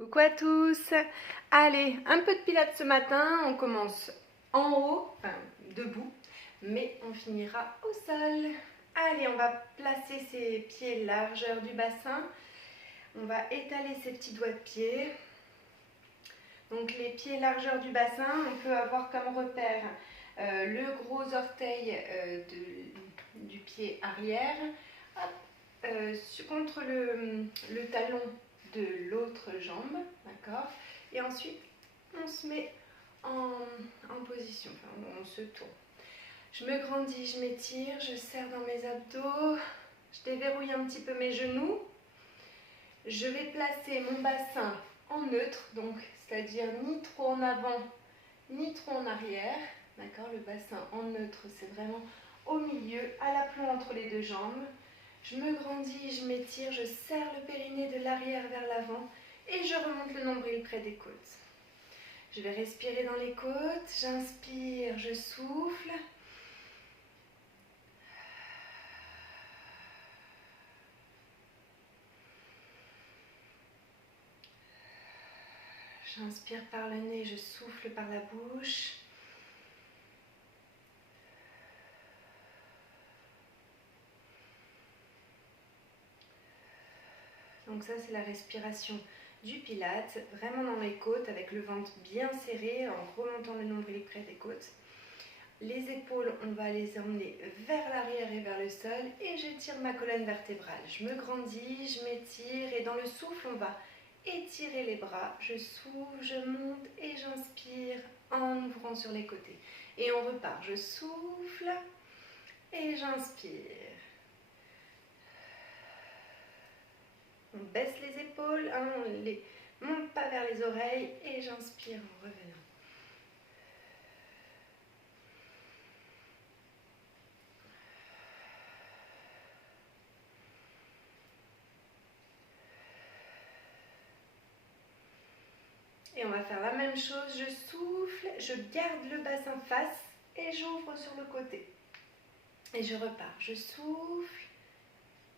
Coucou à tous. Allez, un peu de pilates ce matin. On commence en haut, enfin debout, mais on finira au sol. Allez, on va placer ses pieds largeur du bassin. On va étaler ses petits doigts de pied. Donc les pieds largeur du bassin, on peut avoir comme repère le gros orteil du pied arrière. Hop, contre le talon de l'autre jambe, d'accord. Et ensuite, on se met en position, enfin, on se tourne. Je me grandis, je m'étire, je serre dans mes abdos, je déverrouille un petit peu mes genoux. Je vais placer mon bassin en neutre, donc c'est-à-dire ni trop en avant, ni trop en arrière, d'accord. Le bassin en neutre, c'est vraiment au milieu, à l'aplomb entre les deux jambes. Je me grandis, je m'étire, je serre le périnée de l'arrière vers l'avant et je remonte le nombril près des côtes. Je vais respirer dans les côtes, j'inspire, je souffle. J'inspire par le nez, je souffle par la bouche. Donc ça, c'est la respiration du Pilates, vraiment dans les côtes, avec le ventre bien serré, en remontant le nombril près des côtes. Les épaules, on va les emmener vers l'arrière et vers le sol, et j'étire ma colonne vertébrale. Je me grandis, je m'étire, et dans le souffle, on va étirer les bras. Je souffle, je monte, et j'inspire en ouvrant sur les côtés. Et on repart, je souffle, et j'inspire. On baisse les épaules, on ne les monte pas vers les oreilles et j'inspire en revenant. Et on va faire la même chose, je souffle, je garde le bassin face et j'ouvre sur le côté. Et je repars, je souffle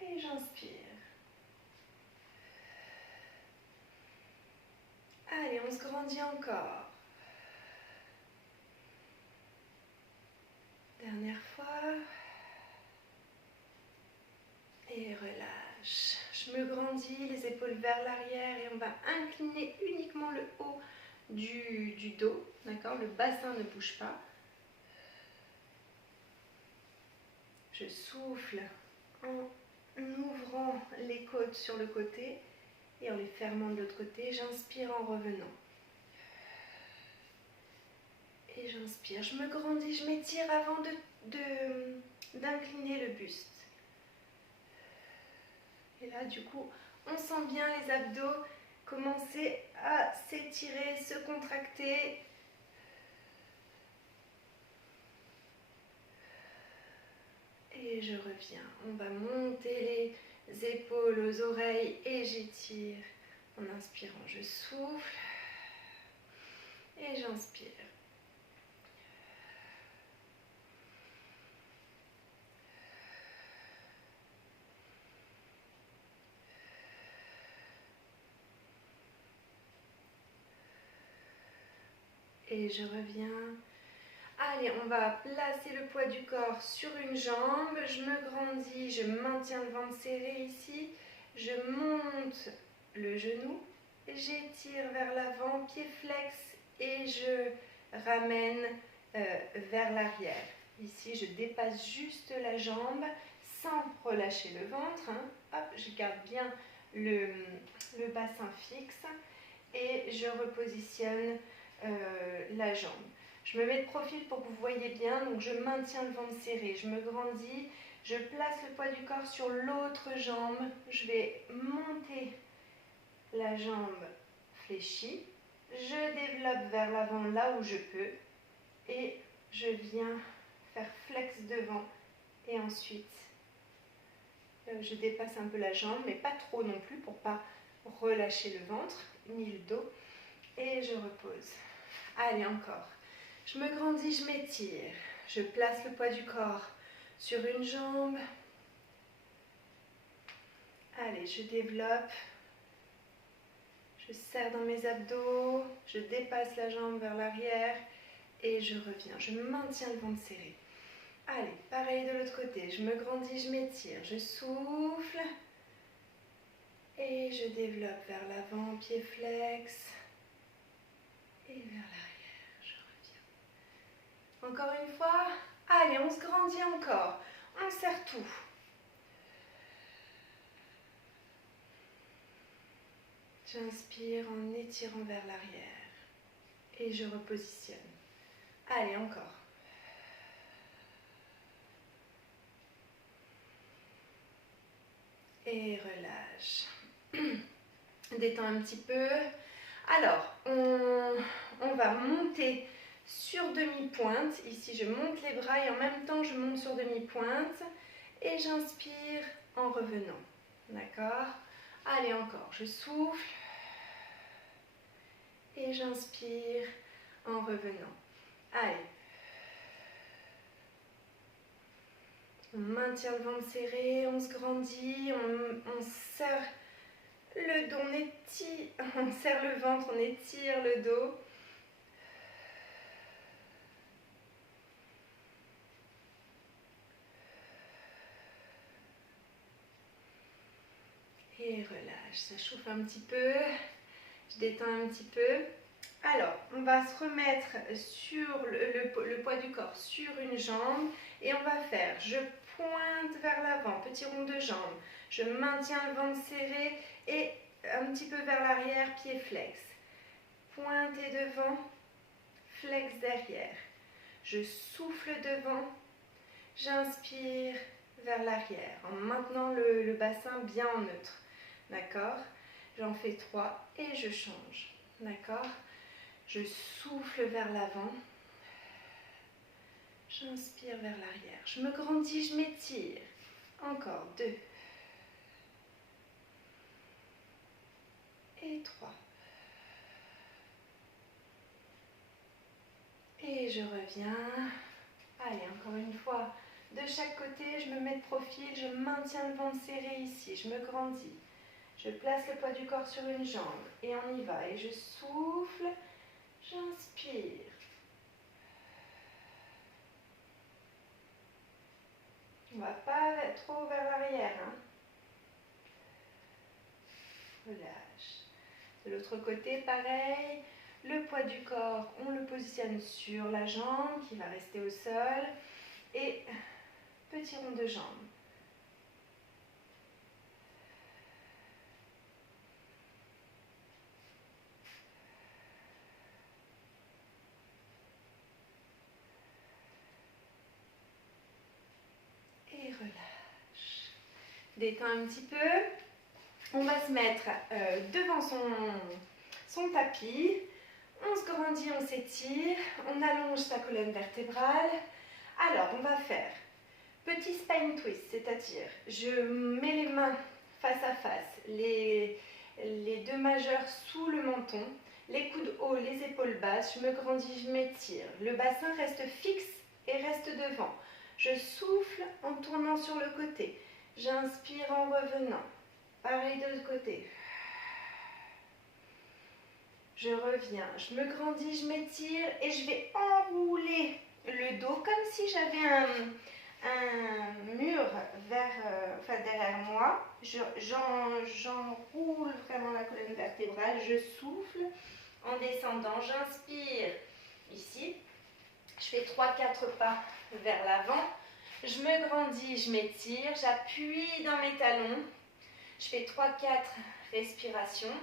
et j'inspire. Allez, on se grandit encore. Dernière fois. Et relâche. Je me grandis, les épaules vers l'arrière et on va incliner uniquement le haut du dos. D'accord? Le bassin ne bouge pas. Je souffle en ouvrant les côtes sur le côté et en les fermant de l'autre côté. J'inspire en revenant. Et j'inspire. Je me grandis, je m'étire avant d'incliner le buste. Et là, du coup, on sent bien les abdos commencer à s'étirer, se contracter. Et je reviens. On va monter les épaules aux oreilles et j'étire. En inspirant, je souffle et j'inspire. Et je reviens. Allez, on va placer le poids du corps sur une jambe. Je me grandis, je maintiens le ventre serré ici. Je monte le genou. J'étire vers l'avant, pied flex et je ramène vers l'arrière. Ici, je dépasse juste la jambe sans relâcher le ventre. Hein. Hop, je garde bien le bassin fixe et je repositionne la jambe. Je me mets de profil pour que vous voyez bien, donc je maintiens le ventre serré, je me grandis, je place le poids du corps sur l'autre jambe, je vais monter la jambe fléchie, je développe vers l'avant là où je peux et je viens faire flex devant et ensuite je dépasse un peu la jambe, mais pas trop non plus pour ne pas relâcher le ventre ni le dos et je repose. Allez, encore. Je me grandis, je m'étire. Je place le poids du corps sur une jambe. Allez, je développe. Je serre dans mes abdos, je dépasse la jambe vers l'arrière et je reviens. Je maintiens le ventre serré. Allez, pareil de l'autre côté. Je me grandis, je m'étire, je souffle. Et je développe vers l'avant, pied flex. Et vers l'arrière, je reviens. Encore une fois. Allez, on se grandit encore. On serre tout. J'inspire en étirant vers l'arrière. Et je repositionne. Allez, encore. Et relâche. Détends un petit peu. Alors, on va monter sur demi-pointe. Ici, je monte les bras et en même temps, je monte sur demi-pointe. Et j'inspire en revenant. D'accord? Allez, encore. Je souffle. Et j'inspire en revenant. Allez. On maintient le ventre serré, on se grandit, on serre le dos, on serre le ventre, on étire le dos. Et relâche, ça chauffe un petit peu, je détends un petit peu. Alors, on va se remettre sur le poids du corps sur une jambe et on va faire, je pointe vers l'avant, petit rond de jambe, je maintiens le ventre serré et un petit peu vers l'arrière, pied flex. Pointez devant, flex derrière. Je souffle devant, j'inspire vers l'arrière en maintenant le bassin bien en neutre. D'accord? J'en fais 3 et je change. D'accord? Je souffle vers l'avant. J'inspire vers l'arrière. Je me grandis, je m'étire. Encore 2. Et 3. Et je reviens. Allez, encore une fois. De chaque côté, je me mets de profil. Je maintiens le ventre serré ici. Je me grandis. Je place le poids du corps sur une jambe. Et on y va. Et je souffle. J'inspire. On ne va pas trop vers l'arrière. Hein. Relâche. De l'autre côté, pareil. Le poids du corps, on le positionne sur la jambe qui va rester au sol. Et petit rond de jambe. Et relâche. Détends un petit peu. On va se mettre devant son tapis. On se grandit, on s'étire. On allonge sa colonne vertébrale. Alors, on va faire petit spine twist, c'est-à-dire je mets les mains face à face, les deux majeurs sous le menton, les coudes hauts, les épaules basses, je me grandis, je m'étire. Le bassin reste fixe et reste devant. Je souffle en tournant sur le côté. J'inspire en revenant. Pareil de l'autre côté. Je reviens, je me grandis, je m'étire et je vais enrouler le dos comme si j'avais un mur derrière moi. J'enroule vraiment la colonne vertébrale, je souffle en descendant, j'inspire ici. Je fais 3-4 pas vers l'avant. Je me grandis, je m'étire, j'appuie dans mes talons. Je fais 3-4 respirations.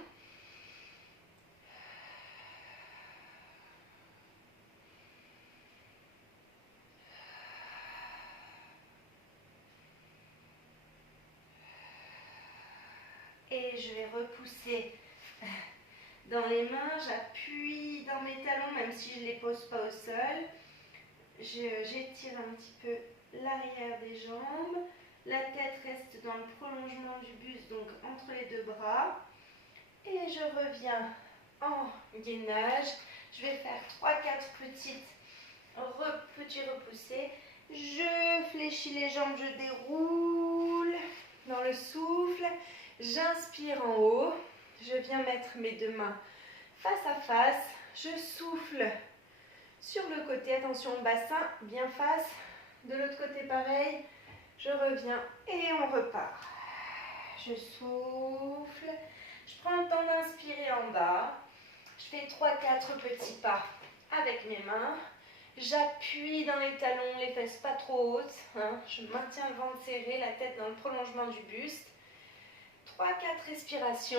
Et je vais repousser dans les mains, j'appuie dans mes talons, même si je ne les pose pas au sol. J'étire un petit peu l'arrière des jambes. La tête reste dans le prolongement du buste, donc entre les deux bras. Et je reviens en gainage. Je vais faire 3-4 petits repoussés. Je fléchis les jambes, je déroule dans le souffle. J'inspire en haut. Je viens mettre mes deux mains face à face. Je souffle sur le côté. Attention, bassin bien face. De l'autre côté, pareil. Je reviens et on repart. Je souffle. Je prends le temps d'inspirer en bas. Je fais 3-4 petits pas avec mes mains. J'appuie dans les talons, les fesses pas trop hautes. Hein. Je maintiens le ventre serré, la tête dans le prolongement du buste. 3-4 respirations.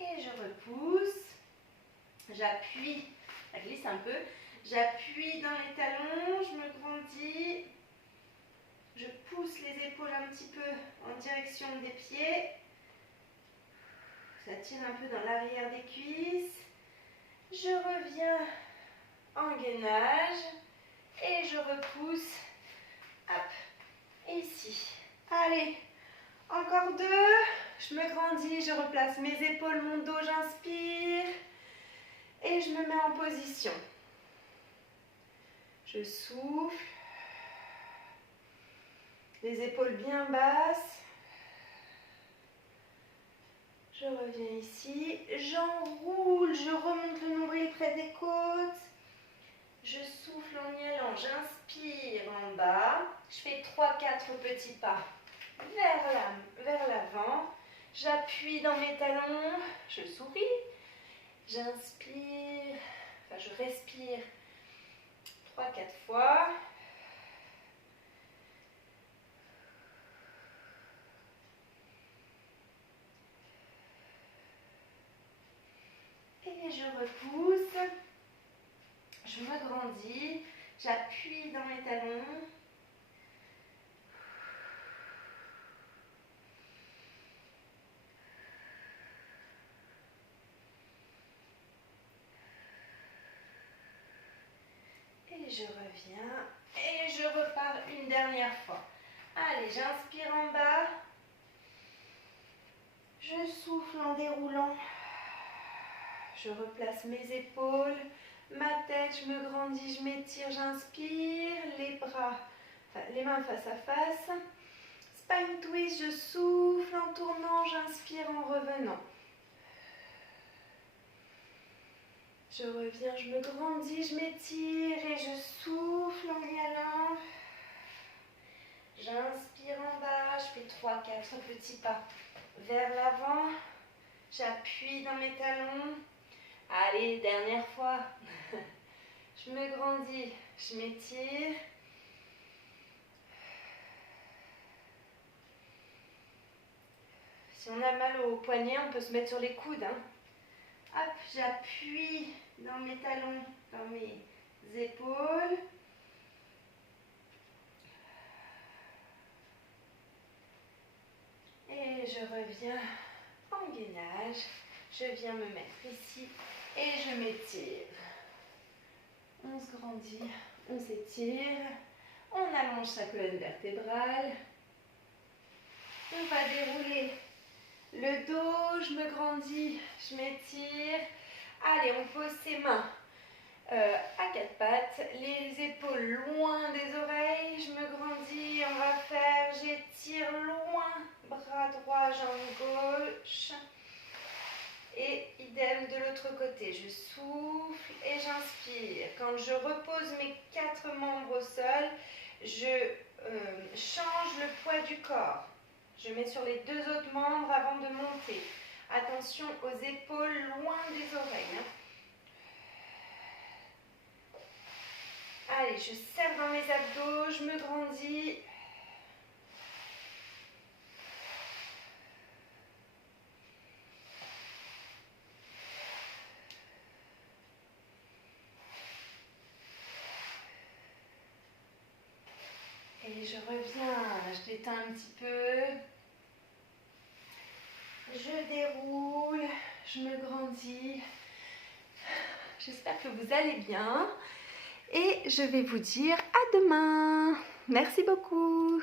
Et je repousse. J'appuie, ça glisse un peu. J'appuie dans les talons, je me grandis. Je pousse les épaules un petit peu en direction des pieds. Ça tire un peu dans l'arrière des cuisses. Je reviens en gainage et je repousse. Hop, ici. Allez, encore 2. Je me grandis, je replace mes épaules, mon dos, j'inspire. Et je me mets en position. Je souffle. Les épaules bien basses. Je reviens ici. J'enroule, je remonte le nombril près des côtes. Je souffle en y allant. J'inspire en bas. Je fais 3-4 petits pas vers l'avant. J'appuie dans mes talons. Je souris. J'inspire. Enfin, je respire 3-4 fois. Et je repousse, je me grandis, j'appuie dans mes talons. Et je reviens et je repars une dernière fois. Allez, j'inspire en bas. Je souffle en déroulant. Je replace mes épaules, ma tête, je me grandis, je m'étire, j'inspire, les mains face à face. Spine twist, je souffle en tournant, j'inspire en revenant. Je reviens, je me grandis, je m'étire et je souffle en y allant. J'inspire en bas, je fais 3-4 petits pas vers l'avant. J'appuie dans mes talons. Allez, dernière fois. Je me grandis, je m'étire. Si on a mal au poignet, on peut se mettre sur les coudes. Hein. Hop, j'appuie dans mes talons, dans mes épaules. Et je reviens en gainage. Je viens me mettre ici et je m'étire. On se grandit, on s'étire. On allonge sa colonne vertébrale. On va dérouler le dos, je me grandis, je m'étire. Allez, on pose ses mains à quatre pattes, les épaules loin des oreilles, je me grandis, on va faire, j'étire loin, bras droit, jambe gauche. Et idem de l'autre côté, je souffle et j'inspire. Quand je repose mes 4 membres au sol, je change le poids du corps. Je mets sur les 2 autres membres avant de monter. Attention aux épaules loin des oreilles. Allez, je serre dans mes abdos, je me grandis. Et je reviens, je détends un petit peu. Je déroule, je me grandis. J'espère que vous allez bien. Et je vais vous dire à demain. Merci beaucoup.